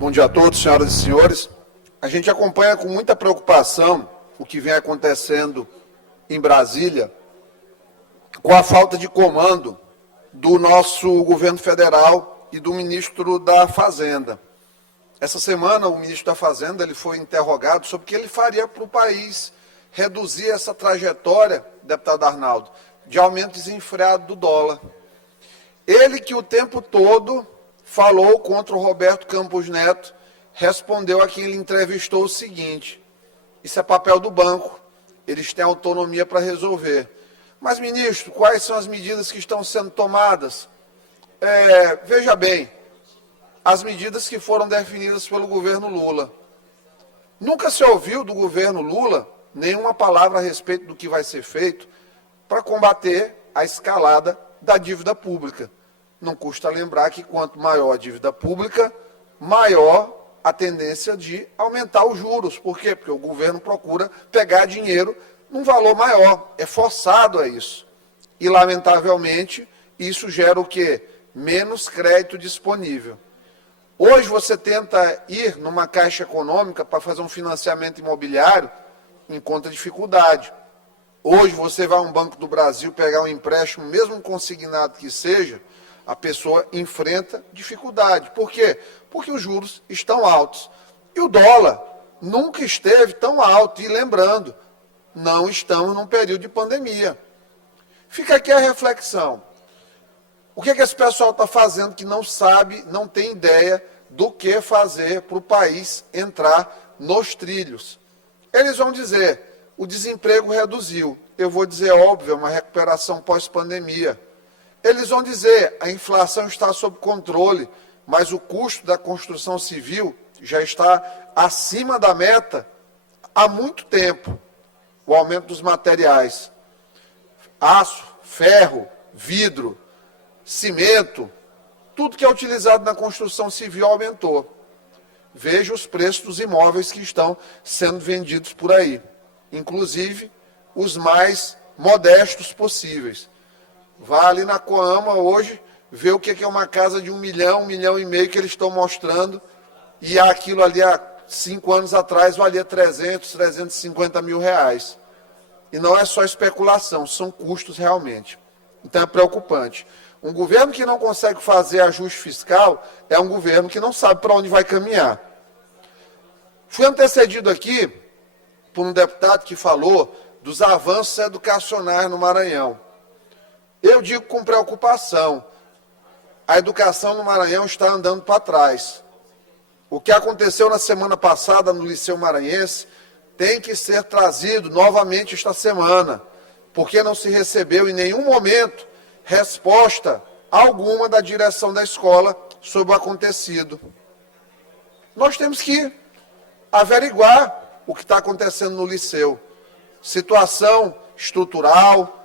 Bom dia a todos, senhoras e senhores. A gente acompanha com muita preocupação o que vem acontecendo em Brasília com a falta de comando do nosso governo federal e do ministro da Fazenda. Essa semana, o ministro da Fazenda ele foi interrogado sobre o que ele faria para o país reduzir essa trajetória, deputado Arnaldo, de aumento desenfreado do dólar. Ele que o tempo todo falou contra o Roberto Campos Neto, respondeu a quem ele entrevistou o seguinte: isso é papel do banco, eles têm autonomia para resolver. Mas, ministro, quais são as medidas que estão sendo tomadas? Veja bem, as medidas que foram definidas pelo governo Lula. Nunca se ouviu do governo Lula nenhuma palavra a respeito do que vai ser feito para combater a escalada da dívida pública. Não custa lembrar que quanto maior a dívida pública, maior a tendência de aumentar os juros. Por quê? Porque o governo procura pegar dinheiro num valor maior. É forçado a isso. E, lamentavelmente, isso gera o quê? Menos crédito disponível. Hoje você tenta ir numa caixa econômica para fazer um financiamento imobiliário, encontra dificuldade. Hoje você vai a um Banco do Brasil pegar um empréstimo, mesmo consignado que seja, a pessoa enfrenta dificuldade. Por quê? Porque os juros estão altos. E o dólar nunca esteve tão alto. E lembrando, não estamos num período de pandemia. Fica aqui a reflexão. O que esse pessoal está fazendo que não sabe, não tem ideia do que fazer para o país entrar nos trilhos? Eles vão dizer, o desemprego reduziu. Eu vou dizer, óbvio, uma recuperação pós-pandemia. Eles vão dizer, a inflação está sob controle, mas o custo da construção civil já está acima da meta há muito tempo. O aumento dos materiais, aço, ferro, vidro, cimento, tudo que é utilizado na construção civil aumentou. Veja os preços dos imóveis que estão sendo vendidos por aí, inclusive os mais modestos possíveis. Vá ali na Coama hoje, ver o que é uma casa de 1 milhão, 1,5 milhão que eles estão mostrando, e aquilo ali há 5 anos atrás valia 300, 350 mil reais. E não é só especulação, são custos realmente. Então é preocupante. Um governo que não consegue fazer ajuste fiscal é um governo que não sabe para onde vai caminhar. Fui antecedido aqui por um deputado que falou dos avanços educacionais no Maranhão. Eu digo com preocupação, a educação no Maranhão está andando para trás. O que aconteceu na semana passada no Liceu Maranhense tem que ser trazido novamente esta semana, porque não se recebeu em nenhum momento resposta alguma da direção da escola sobre o acontecido. Nós temos que averiguar o que está acontecendo no liceu. Situação estrutural.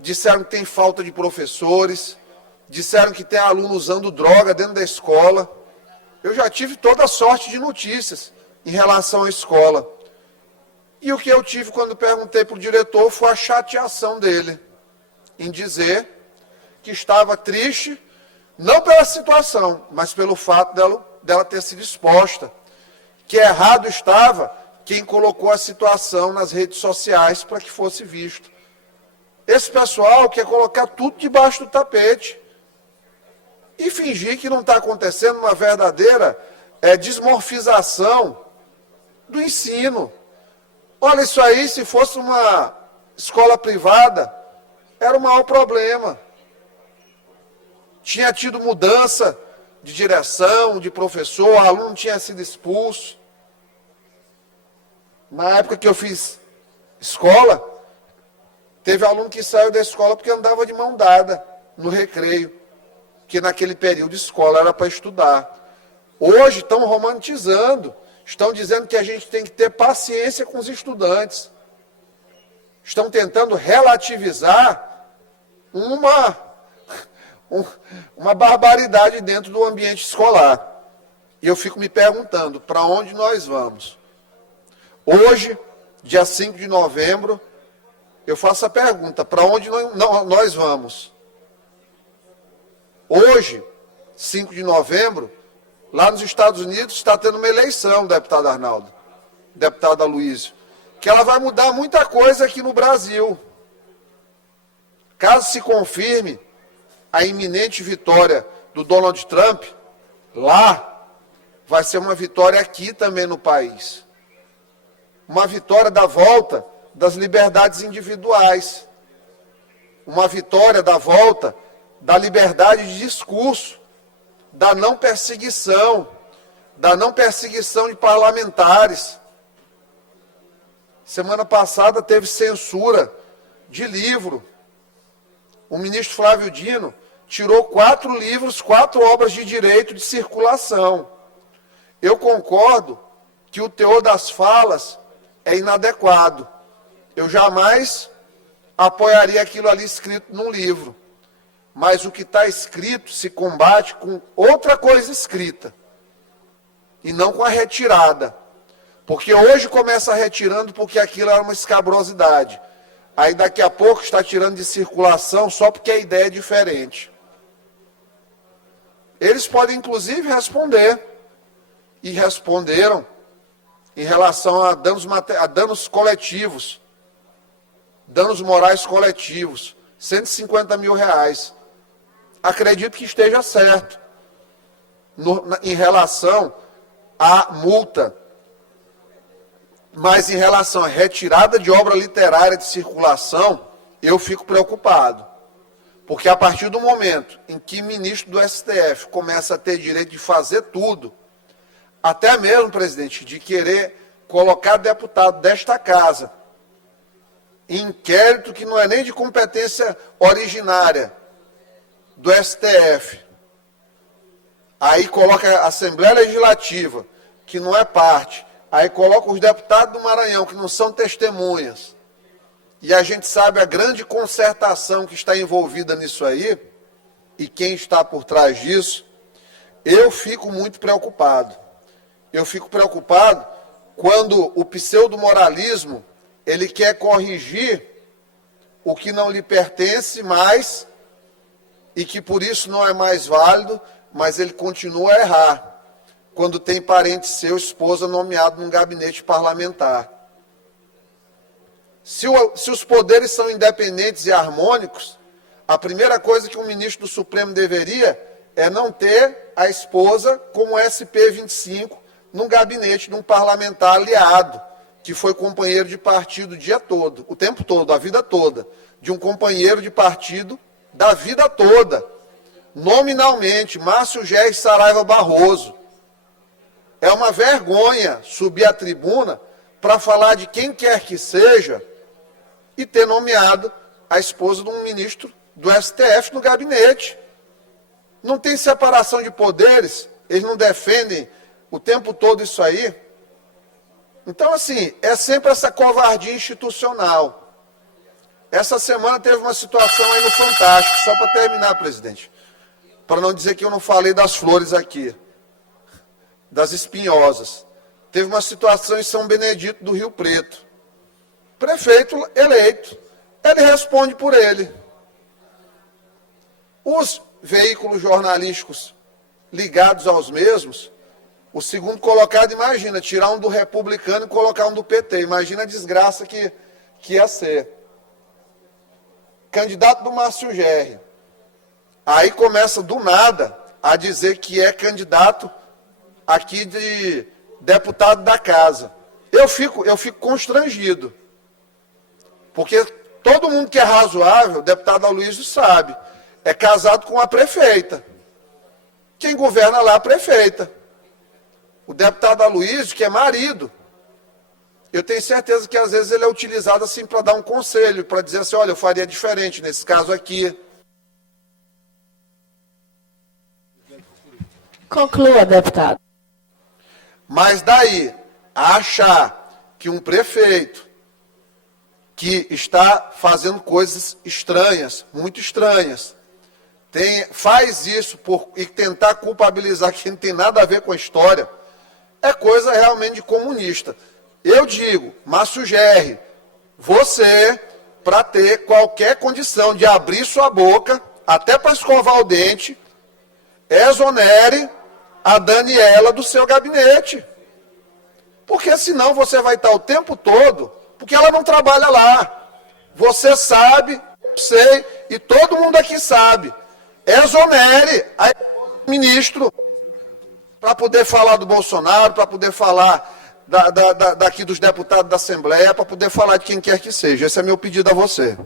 Disseram que tem falta de professores, disseram que tem aluno usando droga dentro da escola. Eu já tive toda sorte de notícias em relação à escola. E o que eu tive quando perguntei para o diretor foi a chateação dele em dizer que estava triste, não pela situação, mas pelo fato dela ter sido exposta. Que errado estava quem colocou a situação nas redes sociais para que fosse visto. Esse pessoal quer colocar tudo debaixo do tapete e fingir que não está acontecendo uma verdadeira desmorfização do ensino. Olha, isso aí, se fosse uma escola privada, era o maior problema. Tinha tido mudança de direção, de professor, o aluno tinha sido expulso. Na época que eu fiz escola, teve aluno que saiu da escola porque andava de mão dada no recreio, que naquele período escola era para estudar. Hoje estão romantizando, estão dizendo que a gente tem que ter paciência com os estudantes. Estão tentando relativizar uma barbaridade dentro do ambiente escolar. E eu fico me perguntando, para onde nós vamos? Hoje, dia 5 de novembro, eu faço a pergunta, para onde nós vamos? Hoje, 5 de novembro, Lá nos Estados Unidos está tendo uma eleição, deputado Arnaldo, deputado Aloysio, que ela vai mudar muita coisa aqui no Brasil. Caso se confirme a iminente vitória do Donald Trump, lá vai ser uma vitória aqui também no país. Uma vitória da volta das liberdades individuais. Uma vitória da volta da liberdade de discurso, da não perseguição de parlamentares. Semana passada teve censura de livro. O ministro Flávio Dino tirou 4 livros, 4 obras de direito de circulação. Eu concordo que o teor das falas é inadequado. Eu jamais apoiaria aquilo ali escrito num livro. Mas o que está escrito se combate com outra coisa escrita. E não com a retirada. Porque hoje começa retirando porque aquilo era uma escabrosidade. Aí daqui a pouco está tirando de circulação só porque a ideia é diferente. Eles podem inclusive responder. E responderam em relação a danos coletivos. Danos morais coletivos. R$150 mil. Acredito que esteja certo. Em relação à multa. Mas em relação à retirada de obra literária de circulação, eu fico preocupado. Porque a partir do momento em que ministro do STF começa a ter direito de fazer tudo, até mesmo, presidente, de querer colocar deputado desta casa em inquérito que não é nem de competência originária do STF, aí coloca a Assembleia Legislativa, que não é parte, aí coloca os deputados do Maranhão, que não são testemunhas, e a gente sabe a grande concertação que está envolvida nisso aí, e quem está por trás disso, eu fico muito preocupado. Eu fico preocupado quando o pseudo-moralismo, ele quer corrigir o que não lhe pertence mais, e que por isso não é mais válido, mas ele continua a errar, quando tem parente seu, esposa, nomeado num gabinete parlamentar. Se os poderes são independentes e harmônicos, a primeira coisa que um ministro do Supremo deveria é não ter a esposa como SP25 num gabinete de um parlamentar aliado, que foi companheiro de partido o dia todo, o tempo todo, a vida toda, de um companheiro de partido da vida toda, nominalmente, Márcio Gerri Saraiva Barroso. É uma vergonha subir à tribuna para falar de quem quer que seja e ter nomeado a esposa de um ministro do STF no gabinete. Não tem separação de poderes, eles não defendem o tempo todo isso aí. Então, assim, é sempre essa covardia institucional. Essa semana teve uma situação aí no Fantástico, só para terminar, presidente, para não dizer que eu não falei das flores aqui, das espinhosas. Teve uma situação em São Benedito do Rio Preto. Prefeito eleito, ele responde por ele. Os veículos jornalísticos ligados aos mesmos, o segundo colocado, imagina, tirar um do republicano e colocar um do PT. Imagina a desgraça que ia ser. Candidato do Márcio Gerri. Aí começa do nada a dizer que é candidato aqui de deputado da casa. Eu fico constrangido. Porque todo mundo que é razoável, o deputado Aloysio sabe, é casado com a prefeita. Quem governa lá é a prefeita. O deputado Aloysio, que é marido, eu tenho certeza que às vezes ele é utilizado assim para dar um conselho, para dizer assim, olha, eu faria diferente nesse caso aqui. Conclua, deputado. Mas daí, achar que um prefeito que está fazendo coisas estranhas, muito estranhas, faz isso e tentar culpabilizar quem não tem nada a ver com a história, é coisa realmente de comunista. Eu digo, Márcio Gerri, você, para ter qualquer condição de abrir sua boca, até para escovar o dente, exonere a Daniela do seu gabinete. Porque senão você vai estar o tempo todo, porque ela não trabalha lá. Você sabe, eu sei, e todo mundo aqui sabe. Exonere o ministro para poder falar do Bolsonaro, para poder falar daqui dos deputados da Assembleia, para poder falar de quem quer que seja. Esse é meu pedido a você.